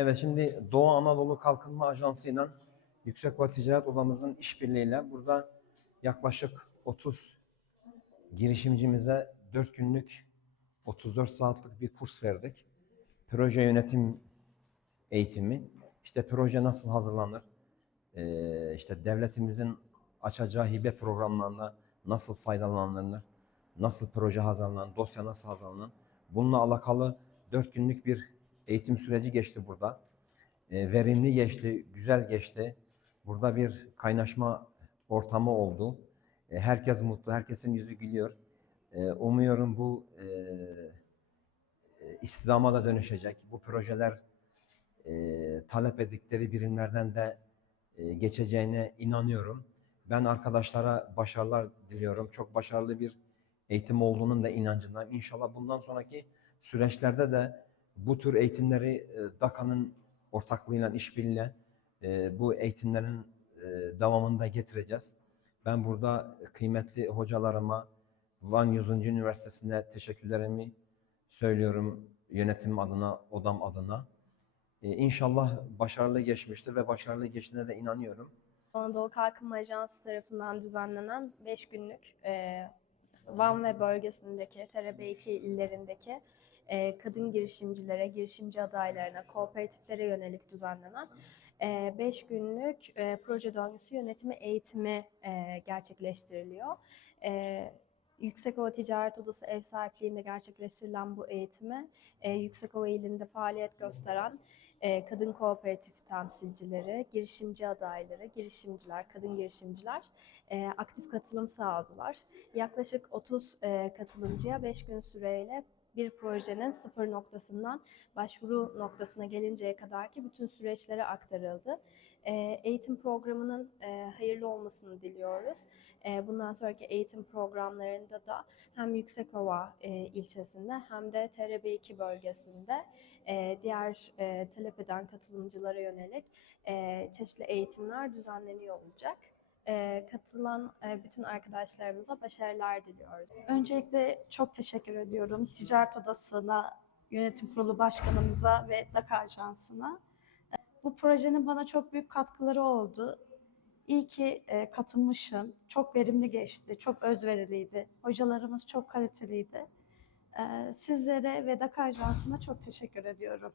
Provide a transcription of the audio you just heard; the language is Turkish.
Evet şimdi Doğu Anadolu Kalkınma Ajansı ile Yüksek Ticaret Odamızın işbirliğiyle burada yaklaşık 30 girişimcimize 4 günlük 34 saatlik bir kurs verdik. Proje yönetim eğitimi. İşte proje nasıl hazırlanır? Ee, işte devletimizin açacağı hibe programlarında nasıl faydalanılır? Nasıl proje hazırlanır? Dosya nasıl hazırlanır? Bununla alakalı 4 günlük bir eğitim süreci geçti burada. Ee, verimli geçti, güzel geçti. Burada bir kaynaşma ortamı oldu. Ee, herkes mutlu, herkesin yüzü gülüyor. Ee, umuyorum bu e, e, istihdama da dönüşecek. Bu projeler e, talep ettikleri birimlerden de e, geçeceğine inanıyorum. Ben arkadaşlara başarılar diliyorum. Çok başarılı bir eğitim olduğunun da inancındayım. İnşallah bundan sonraki süreçlerde de bu tür eğitimleri e, DAKA'nın ortaklığıyla, işbirliğiyle e, bu eğitimlerin e, devamını da getireceğiz. Ben burada kıymetli hocalarıma Van 100. Üniversitesi'ne teşekkürlerimi söylüyorum yönetim adına, odam adına. İnşallah başarılı geçmiştir ve başarılı geçtiğine de inanıyorum. Anadolu Kalkınma Ajansı tarafından düzenlenen 5 günlük Van ve bölgesindeki, TRB2 illerindeki e, kadın girişimcilere, girişimci adaylarına, kooperatiflere yönelik düzenlenen 5 günlük e, proje döngüsü yönetimi eğitimi e, gerçekleştiriliyor. E, Yüksekova Ticaret Odası ev sahipliğinde gerçekleştirilen bu eğitime e, Yüksekova ilinde faaliyet gösteren e, kadın kooperatif temsilcileri, girişimci adayları, girişimciler, kadın girişimciler e, aktif katılım sağladılar. Yaklaşık 30 e, katılımcıya 5 gün süreyle bir projenin sıfır noktasından başvuru noktasına gelinceye kadar ki bütün süreçlere aktarıldı. E, eğitim programının e, hayırlı olmasını diliyoruz. E, bundan sonraki eğitim programlarında da hem Yüksekova e, ilçesinde hem de TRB2 bölgesinde e, diğer talep eden katılımcılara yönelik çeşitli eğitimler düzenleniyor olacak. E, katılan e, bütün arkadaşlarımıza başarılar diliyoruz. Öncelikle çok teşekkür ediyorum Ticaret Odası'na, Yönetim Kurulu Başkanımıza ve DAKA Ajansı'na. Bu projenin bana çok büyük katkıları oldu. İyi ki e, katılmışım. Çok verimli geçti, çok özveriliydi. Hocalarımız çok kaliteliydi. E, sizlere ve DAKA Ajansı'na çok teşekkür ediyorum.